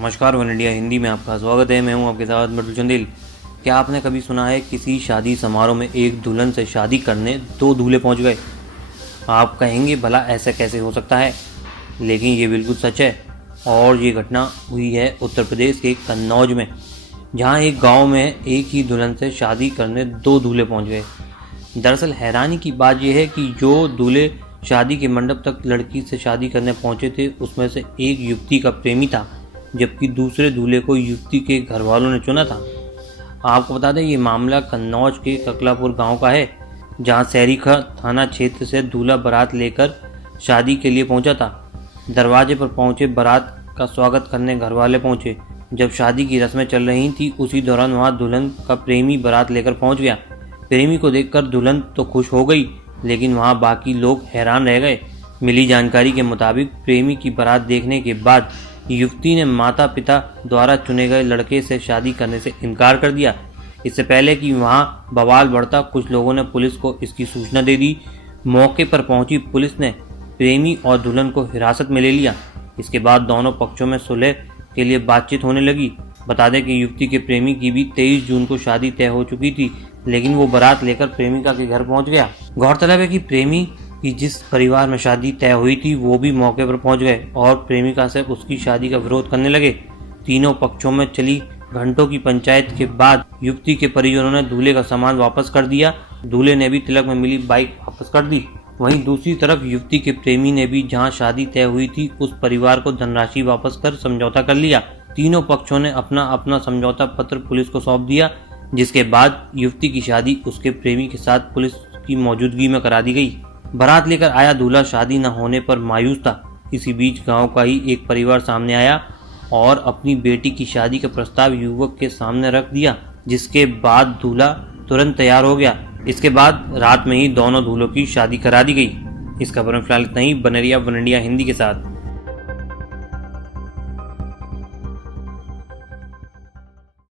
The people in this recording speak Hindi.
नमस्कार, वन इंडिया हिंदी में आपका स्वागत है। मैं हूं आपके साथ मृदुल चंदेल। क्या आपने कभी सुना है किसी शादी समारोह में एक दुल्हन से शादी करने दो दूल्हे पहुंच गए? आप कहेंगे भला ऐसा कैसे हो सकता है, लेकिन ये बिल्कुल सच है। और ये घटना हुई है उत्तर प्रदेश के कन्नौज में, जहां एक गांव में एक ही दुल्हन से शादी करने दो दूल्हे पहुंच गए। दरअसल हैरानी की बात यह है कि जो दूल्हे शादी के मंडप तक लड़की से शादी करने पहुंचे थे, उसमें से एक युवती का प्रेमी था, जबकि दूसरे दूल्हे को युवती के घर वालों ने चुना था। आपको बता दें, ये मामला कन्नौज के ककलापुर गांव का है, जहां सैरीखा थाना क्षेत्र से दूल्हा बारात लेकर शादी के लिए पहुंचा था। दरवाजे पर पहुंचे बारात का स्वागत करने घर वाले पहुंचे। जब शादी की रस्में चल रही थी, उसी दौरान वहां दुल्हन का प्रेमी बारात लेकर पहुंच गया। प्रेमी को देखकर दुल्हन तो खुश हो गई, लेकिन वहां बाकी लोग हैरान रह गए। मिली जानकारी के मुताबिक प्रेमी की बारात देखने के बाद युवती ने माता पिता द्वारा चुने गए लड़के से शादी करने से इनकार कर दिया। इससे पहले कि वहां बवाल बढ़ता, कुछ लोगों ने पुलिस को इसकी सूचना दे दी। मौके पर पहुंची पुलिस ने प्रेमी और दुल्हन को हिरासत में ले लिया। इसके बाद दोनों पक्षों में सुलह के लिए बातचीत होने लगी। बता दें कि युवती के प्रेमी की भी 23 जून को शादी तय हो चुकी थी, लेकिन वो बारात लेकर प्रेमिका के घर पहुंच गया। गौरतलब है कि प्रेमी की जिस परिवार में शादी तय हुई थी, वो भी मौके पर पहुंच गए और प्रेमिका से उसकी शादी का विरोध करने लगे। तीनों पक्षों में चली घंटों की पंचायत के बाद युवती के परिजनों ने दूल्हे का सामान वापस कर दिया। दूल्हे ने भी तिलक में मिली बाइक वापस कर दी। वहीं दूसरी तरफ युवती के प्रेमी ने भी जहां शादी तय हुई थी, उस परिवार को धनराशि वापस कर समझौता कर लिया। तीनों पक्षों ने अपना अपना समझौता पत्र पुलिस को सौंप दिया, जिसके बाद युवती की शादी उसके प्रेमी के साथ पुलिस की मौजूदगी में करा दी गई। बारात लेकर आया दूल्हा शादी न होने पर मायूस था। इसी बीच गांव का ही एक परिवार सामने आया और अपनी बेटी की शादी का प्रस्ताव युवक के सामने रख दिया, जिसके बाद दूल्हा तुरंत तैयार हो गया। इसके बाद रात में ही दोनों दूल्हों की शादी करा दी गई। इस खबर में फिलहाल इतना ही। बने रहिए वन इंडिया हिंदी के साथ।